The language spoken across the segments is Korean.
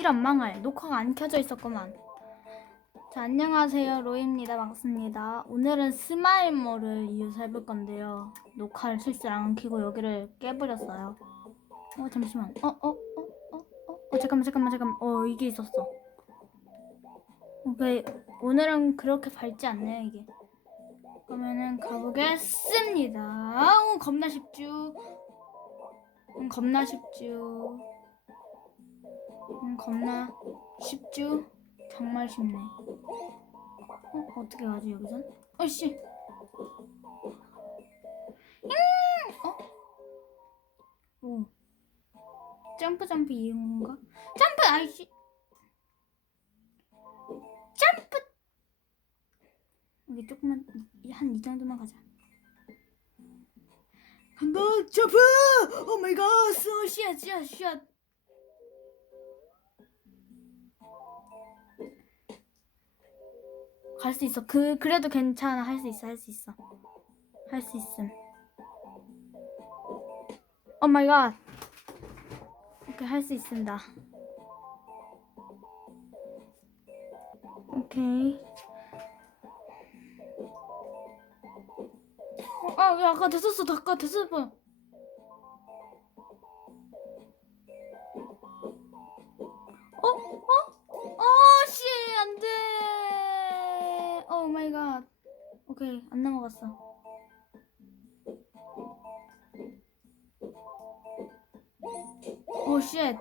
이런 망할 녹화가 안 켜져 있었구만. 자 안녕하세요 로이입니다 반갑습니다. 오늘은 스마일모를 이어서 해볼 건데요. 녹화를 실수로 안 켜고 여기를 깨버렸어요. 어 잠시만. 어 어 어 어 어, 어, 어, 어, 잠깐만 잠깐만 잠깐만. 어 이게 있었어. 오케이 오늘은 그렇게 밝지 않네요 이게. 그러면은 가보겠습니다. 오 겁나 쉽죠. 음, 겁나 쉽죠. 음, 겁나 쉽죠? 정말 쉽네. 어, 어떻게 가지, 여기선? 어이씨! 음! 어? 오. 점프, 점프 이용인가? 점프! 아이씨! 점프! 여기 조금만, 한 이 정도만 가자. 간다, 점프! 오 마이 갓! 쏘, 쉣, 쉣, 쉣! 갈수 있어. 그 그래도 괜찮아. 할 수 있어. 할 수 있어. 할 수 있음. 오 마이 갓. 오케이 할 수 있습니다. 오케이. 어, 아, 야, 아까 됐었어. 아까 됐었어. 어? 오케이, 안 넘어갔어. 오, 쉣.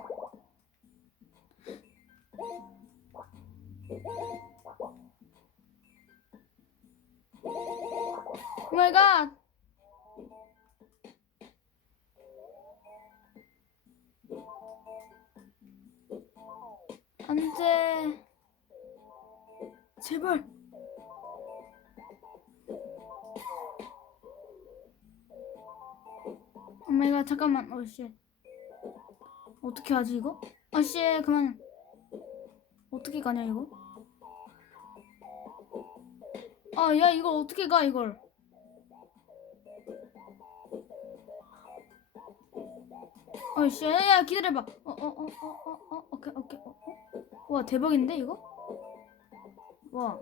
오 마이 갓. 안 돼. 제발. 오마이갓 잠깐만. 어씨. 어떻게 하지 이거? 아씨 그만. 어떻게 가냐 이거? 아 야 이거 어떻게 가 이걸? 어씨 야 기다려봐. 어어어어 어 어, 어, 어, 오케이 오케이. 어, 어? 와 대박인데 이거? 와.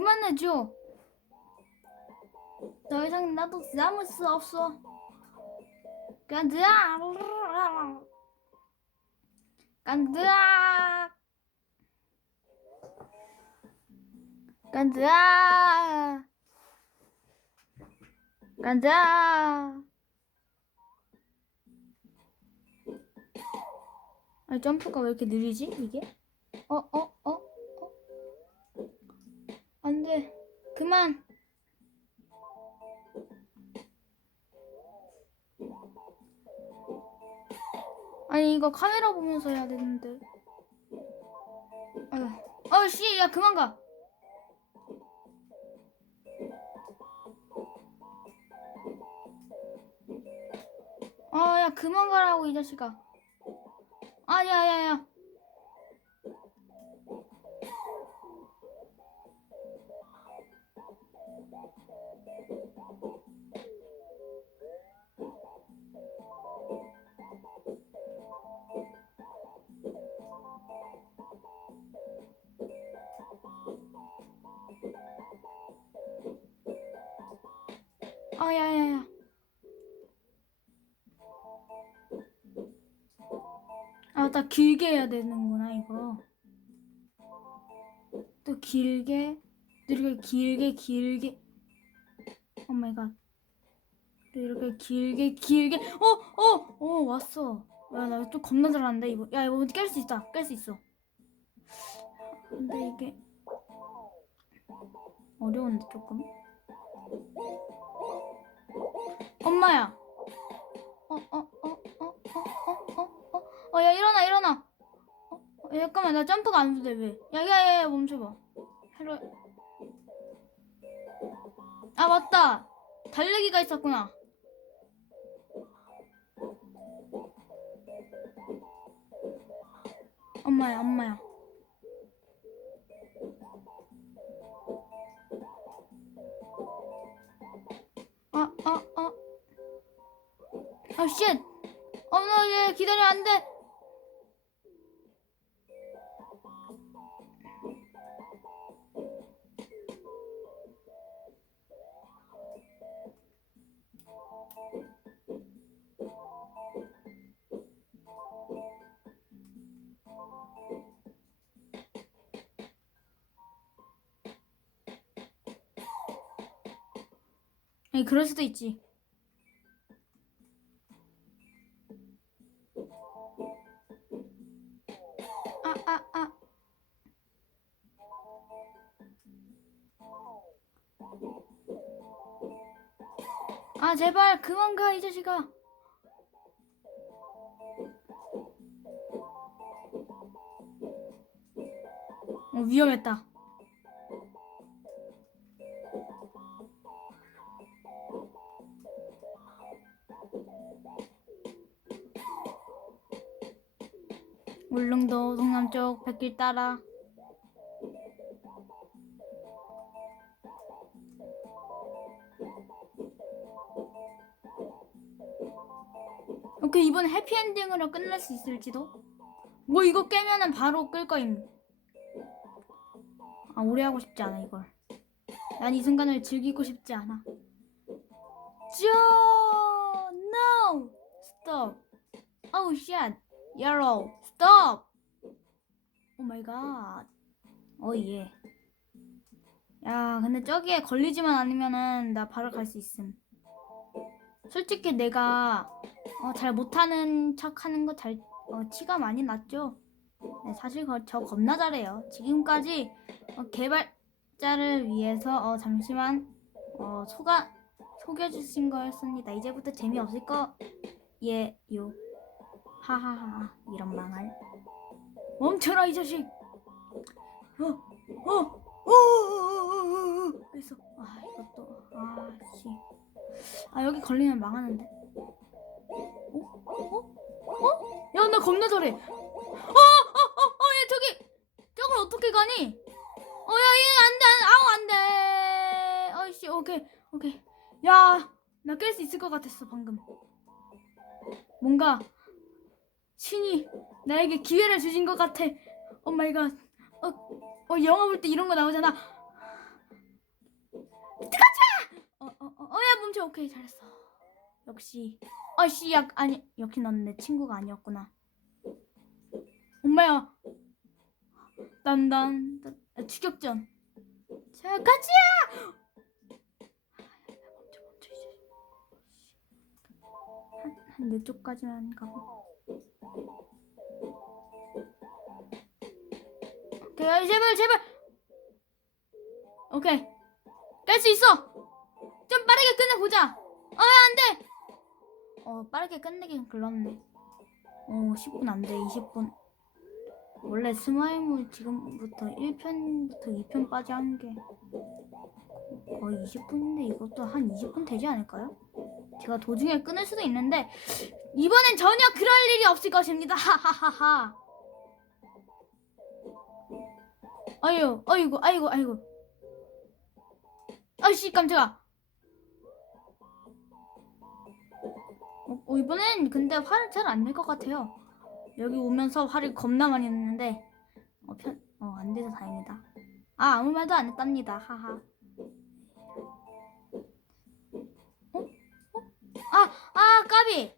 그만해줘. 더 이상 나도 참을 수 없어. 간다. 간다. 간다. 간다. 아 점프가 왜 이렇게 느리지 이게? 어 어어 어? 안 돼 그만 아니 이거 카메라 보면서 해야 되는데 아유 어씨 야 그만 가 아, 야, 그만 가라고, 이 자식아. 아, 야, 야, 야. 아, 야, 야, 야. 아, 나 길게 해야 되는구나, 이거. 또 길게, 또 이렇게 길게, 길게. 오 마이 갓. 또 이렇게 길게, 길게. 어, 어, 어, 왔어. 야, 나또 겁나 잘하는데, 이거. 야, 이거 깰 수 있다. 깰 수 있어. 근데 이게. 어려운데, 조금. 엄마야. 어, 어, 어, 어, 어, 어, 어, 어. 어, 야, 일어나, 일어나. 어, 어, 야, 잠깐만, 나 점프가 안 돼, 왜? 야, 야, 야, 야, 멈춰봐. hello. 아, 맞다. 달리기가 있었구나. 엄마야, 엄마야. 아, 쉣! 어머, 얘 기다려, 안 돼! 아니, 그럴 수도 있지. 그만 가, 이 자식아. 어, 위험했다. 울릉도 동남쪽 백길 따라 오케이 이번 해피엔딩으로 끝날 수 있을지도? 뭐 이거 깨면은 바로 끌 거임 아 오래 하고 싶지 않아 이걸. 난 이 순간을 즐기고 싶지 않아. 저 no! Stop! Oh shit! Yellow! Stop! 오 마이 갓 어예 야 근데 저기에 걸리지만 않으면은 나 바로 갈 수 있음. 솔직히 내가 어, 잘 못하는 척 하는 거 잘 어, 티가 많이 났죠 네, 사실 거- 저 겁나 잘해요 지금까지 어, 개발자를 위해서 어, 잠시만 어, 소가 속여주신 거였습니다 이제부터 재미없을 거예요 하하하 이런 망할 멈춰라 이 자식 어 어 어어어어어 그래서 아 이것도 아 씨 아 여기 걸리면 망하는데 어? 어? 어? 야 나 겁나 잘해 어 어 어어얘 저기 저걸 어떻게 가니 어 야 얘 안돼 아우 안 돼 어이씨 오케이 오케이 야 나 깰 수 있을 것 같았어 방금 뭔가 신이 나에게 기회를 주신 것 같아. 오 마이 갓. 어, 어 영화 볼 때 이런 거 나오잖아. 뜨거자! 어, 어, 어, 어, 야 멈춰. 오케이, 잘했어. 역시. 아씨, 약 아니, 역시 넌내 친구가 아니었구나. 엄마야. 딴- 아, 추격전. 자, 가자! 멈춰, 멈춰, 이제. 한, 한 내 쪽까지만 가고. 아이, 제발 제발 오케이 깰 수 있어 좀 빠르게 끝내보자 어야 안돼 어 빠르게 끝내긴 글렀네 어 10분 안 돼 20분 원래 스마일물 지금부터 1편부터 2편 빠지 하는 게 거의 20분인데 이것도 한 20분 되지 않을까요? 제가 도중에 끊을 수도 있는데 이번엔 전혀 그럴 일이 없을 것입니다 하하하하 아유, 아이고, 아이고, 아이고. 아씨, 깜짝아. 어, 어, 이번엔 근데 화를 잘 안 낼 것 같아요. 여기 오면서 화를 겁나 많이 냈는데, 어, 편, 어, 안 돼서 다행이다. 아, 아무 말도 안 했답니다. 하하. 어? 어? 아, 아, 까비!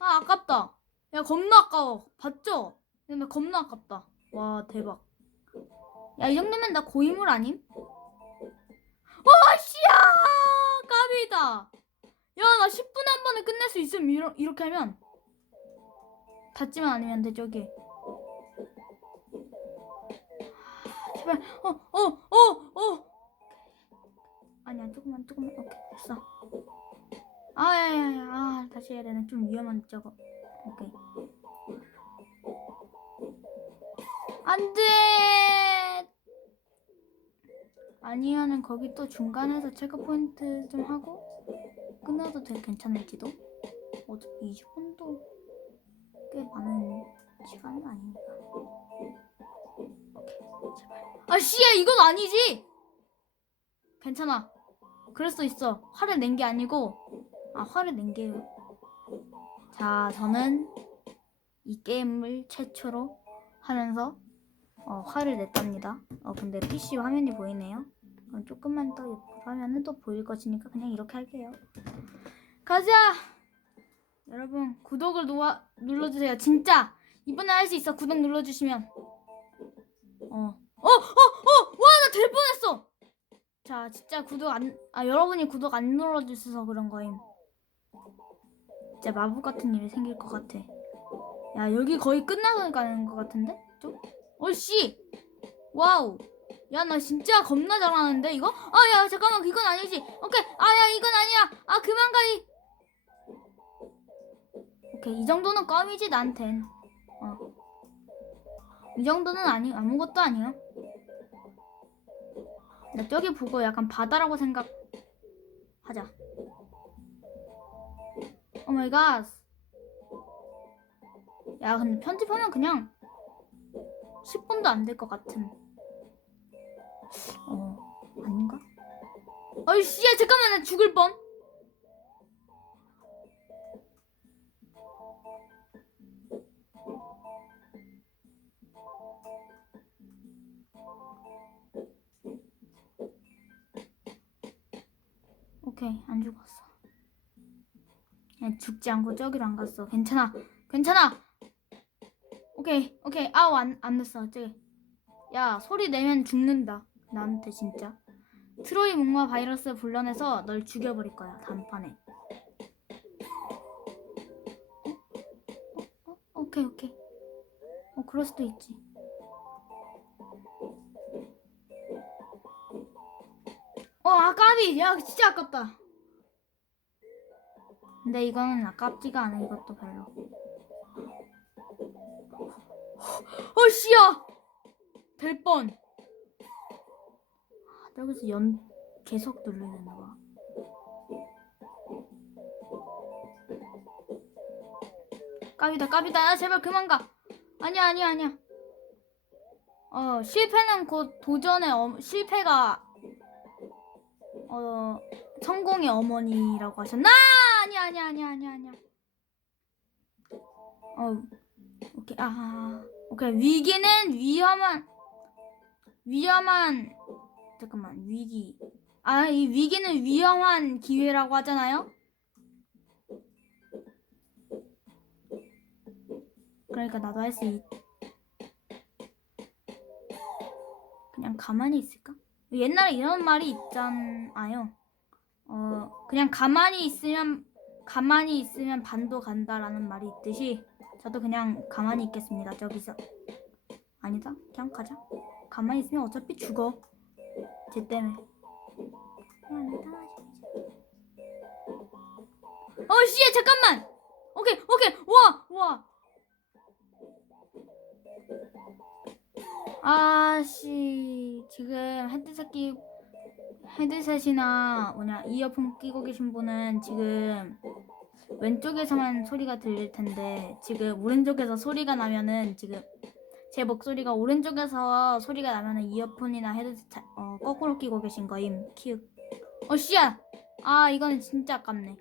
아, 아깝다. 야, 겁나 아까워. 봤죠? 근데 겁나 아깝다. 와, 대박. 야, 이 정도면 나 고인물 아님? 와, 씨야! 까비다! 야, 나 10분에 한 번에 끝낼 수 있음, 이러, 이렇게 하면. 닿지만 않으면 돼, 저기. 제발, 어, 어, 어, 어! 아니야, 조금만, 조금만. 오케이, 됐어. 아, 야, 야, 야, 아, 다시 해야 되네. 좀 위험한 저거. 오케이. 안 돼! 아니면은 거기 또 중간에서 체크 포인트 좀 하고 끝나도 되 괜찮을지도? 어차피 20분도 꽤 많은 아니니까. 오케이, 제발. 아, 씨야, 이건 아니지! 괜찮아. 그럴 수 있어. 화를 낸 게 아니고, 아 화를 낸 게요. 자 저는 이 게임을 최초로 하면서 어, 화를 냈답니다. 어 근데 PC 화면이 보이네요. 조금만 더 옆으로 하면은 또 보일 것이니까 그냥 이렇게 할게요. 가자. 여러분 구독을 놓아, 눌러주세요. 진짜 이번에 할 수 있어. 구독 눌러주시면. 어. 어, 어, 어, 와, 나 될 뻔했어. 자, 진짜 구독 안, 아, 여러분이 구독 안 눌러주셔서 그런 거임. 진짜 마법 같은 일이 생길 것 같아. 야, 여기 거의 끝나서 가는 것 같은데? 좀? 얼씨! 와우! 야, 나 진짜 겁나 잘하는데, 이거? 아, 야, 잠깐만, 이건 아니지. 오케이. 아, 야, 이건 아니야. 아, 그만 가, 이. 오케이, 이 정도는 껌이지, 나한텐. 어. 이 정도는 아니, 아무것도 아니야. 나 저기 보고 약간 바다라고 생각하자. 오 마이 갓. 야, 근데 편집하면 그냥 10분도 안 될 것 같은. 어, 아닌가? 어이 씨, 야, 잠깐만, 나 죽을 뻔. 오케이, 안 죽었어. 야, 죽지 않고 저기로 안 갔어. 괜찮아, 괜찮아. 오케이, 오케이. 아우, 안, 안 됐어. 저기. 야, 소리 내면 죽는다. 나한테 진짜. 트로이 목마 바이러스 불러내서 널 죽여버릴 거야, 단판에. 어? 어? 오케이, 오케이. 어, 그럴 수도 있지. 어, 아까비! 야, 진짜 아깝다. 근데 이거는 아깝지가 않아, 이것도 별로. 어, 씨야! 될 뻔! 아, 여기서 연, 계속 눌러야 되나봐. 까비다, 까비다. 야, 제발 그만 가. 아니야, 아니야, 아니야. 어, 실패는 곧 도전의 어, 실패가 어 성공의 어머니라고 하셨나? 아니야 아니야 아니야 아니야 아니야. 어 오케이 아 오케이 위기는 위험한 위험한 잠깐만 위기 아 이 위기는 위험한 기회라고 하잖아요. 그러니까 나도 할 수 있. 그냥 가만히 있을까? 옛날에 이런 말이 있잖아요. 어, 그냥 가만히 있으면 가만히 있으면 반도 간다라는 말이 있듯이 저도 그냥 가만히 있겠습니다. 저기서 아니다. 그냥 가자. 가만히 있으면 어차피 죽어. 쟤 때문에. 어, 씨, 잠깐만. 오케이, 오케이. 와, 와. 아 씨 지금 헤드셋 끼 헤드셋이나 뭐냐 이어폰 끼고 계신 분은 지금 왼쪽에서만 소리가 들릴 텐데 지금 오른쪽에서 소리가 나면은 지금 제 목소리가 오른쪽에서 소리가 나면은 이어폰이나 헤드셋 자- 어, 거꾸로 끼고 계신 거임 키읔 어 씨야 아 이거는 진짜 아깝네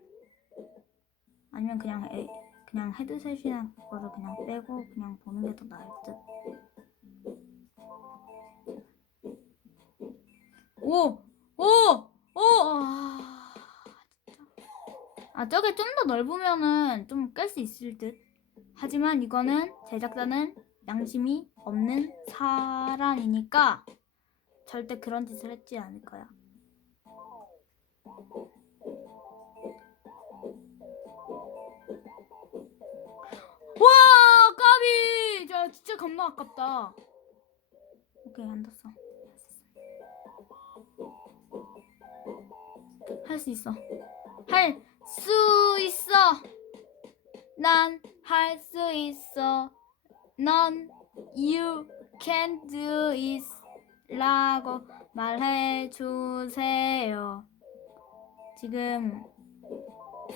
아니면 그냥 에, 그냥 헤드셋이나 그거를 그냥 빼고 그냥 보는 게 더 나을 듯 오! 오! 오! 아, 진짜. 아, 저게 좀 더 넓으면은 좀 깰 수 있을 듯. 하지만 이거는 제작자는 양심이 없는 사람이니까 절대 그런 짓을 했지 않을 거야. 와! 까비! 야, 진짜 겁나 아깝다. 오케이, 안 떴어. 할 수 있어. 할 수 있어. 난 할 수 있어. 넌 you can do it 라고 말해 주세요. 지금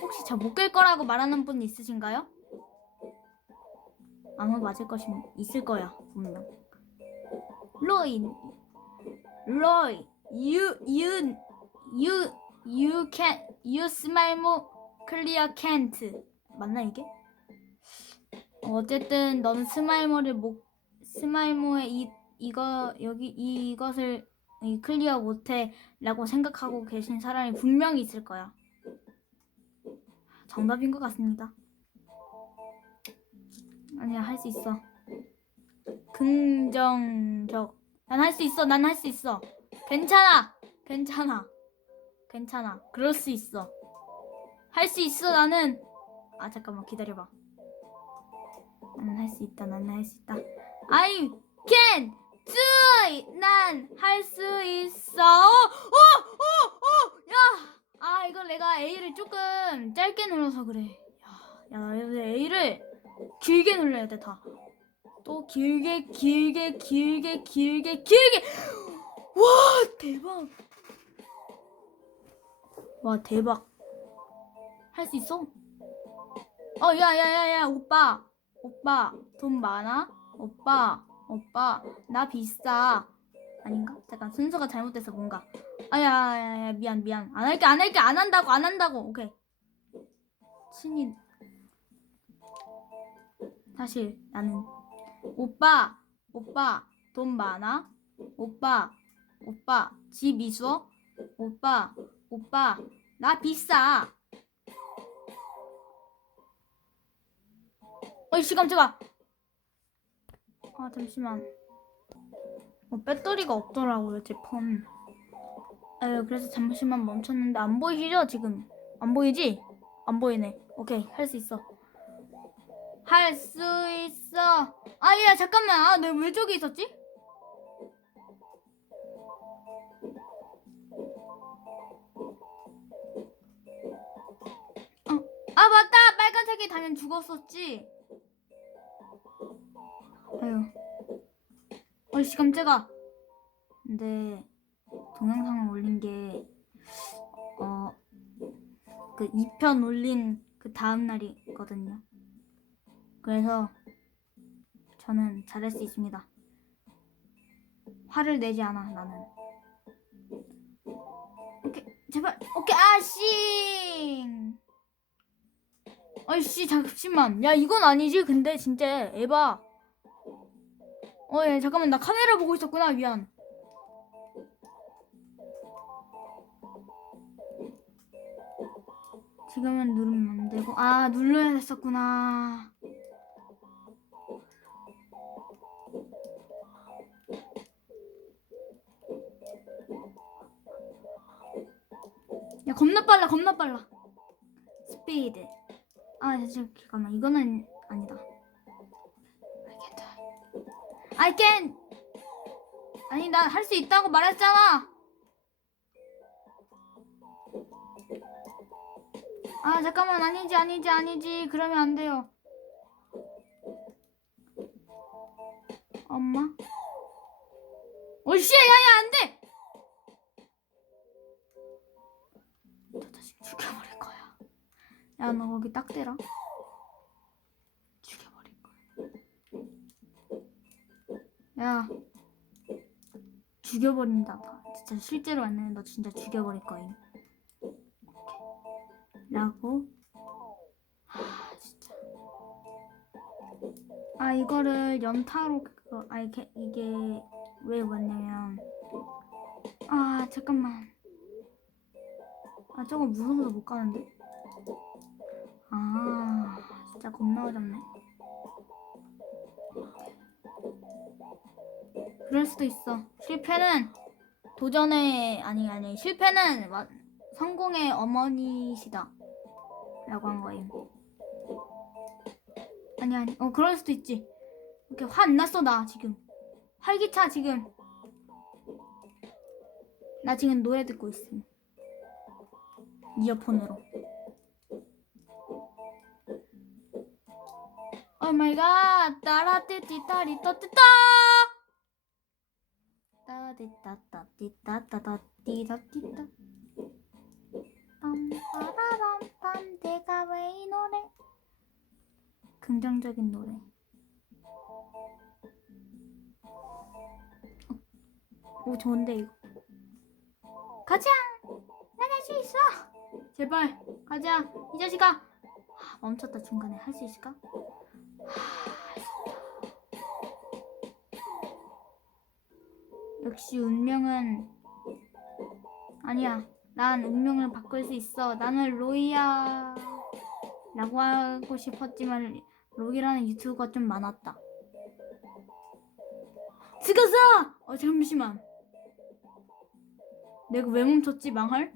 혹시 저 못 깰 거라고 말하는 분 있으신가요? 아마 맞을 것이 있을 거야 분명. 로이, 로이, you, you, you, you can, you smile more 클리어 캔트 맞나 이게? 어쨌든 넌 스마일모를 못 스마일모의 이 이거 여기 이, 이것을 이 클리어 못해라고 생각하고 계신 사람이 분명히 있을 거야. 정답인 것 같습니다. 아니야 할 수 있어. 긍정적. 난 할 수 있어. 난 할 수 있어. 괜찮아. 괜찮아. 괜찮아. 그럴 수 있어. 할 수 있어 나는. 아 잠깐만 기다려봐. 나는 할수 있다. 나는 할수 있다. I can do it. 난 할 수 있어. 어, 어, 어, 야. 아 이거 내가 A를 조금 짧게 눌러서 그래. 야, 야, A를 길게 눌러야 돼 다. 또 길게 길게 길게 길게 길게. 와 대박. 와 대박. 할 수 있어? 어, 야, 야, 야, 야, 오빠. 오빠, 돈 많아? 오빠, 오빠, 나 비싸. 아닌가? 잠깐, 순서가 잘못됐어, 뭔가. 아, 야, 야, 야, 미안, 미안. 안 할게, 안 할게, 안 한다고, 안 한다고. 오케이. 신인. 사실, 나는. 오빠, 오빠, 돈 많아? 오빠, 오빠, 집 있어? 오빠, 오빠, 나 비싸. 어이 씨 깜짝아 아 잠시만. 어, 배터리가 없더라고요 제폰. 에휴 그래서 잠시만 멈췄는데 안 보이시죠 지금? 안 보이지? 안 보이네. 오케이 할 수 있어. 할 수 있어. 아야 잠깐만. 아 내가 왜 저기 있었지? 어, 아 맞다. 빨간색이 당연 죽었었지 아유. 어이씨 깜짝아. 근데 동영상을 올린 게 어 그 2편 올린 그 다음 날이거든요. 그래서 저는 잘할 수 있습니다. 화를 내지 않아 나는. 오케이 제발 오케이 아씨. 아이씨 잠시만 야 이건 아니지 근데 진짜 에바 어, 예, 잠깐만, 나 카메라 보고 있었구나, 미안. 지금은 누르면 안 되고, 아, 눌러야 했었구나. 야, 겁나 빨라, 겁나 빨라. 스피드. 아, 잠깐만, 이거는 I can. 아니 나 할 수 있다고 말했잖아. 아 잠깐만 아니지 아니지 아니지 그러면 안 돼요. 엄마. 오씨 야야 안 돼. 저 자식 죽여버릴 거야. 야 너 거기 딱 대라. 야 죽여버린다. 나 진짜 실제로 만나면 너 진짜 죽여버릴 거임. 라고. 하 진짜. 아 이거를 연타로 그거 아 이게 이게 왜 왔냐면 아 잠깐만. 아 저거 무서워서 못 가는데? 아 진짜 겁나 어렵네 그럴 수도 있어. 실패는 도전의 아니 아니 실패는 와- 성공의 어머니시다. 라고 한 거임. 아니 아니 어 그럴 수도 있지. 이렇게 화 안 났어 나 지금. 활기차 지금. 나 지금 노래 듣고 있음. 이어폰으로. 오 마이 갓. 따라 띠띠 따리 떠띠따. 따디따따디따따따디따띠따 빰빠라밤빰 내가 왜 이 노래 긍정적인 노래 어, 오 좋은데 이거 가자 난할수 있어 제발 가자 이 자식아 하, 멈췄다 중간에 할 수 있을까? 역시 운명은 아니야. 난 운명을 바꿀 수 있어. 나는 로이야. 라고 하고 싶었지만 로이라는 유튜브가 좀 많았다. 스가사! 어 잠시만. 내가 왜 멈췄지 망할?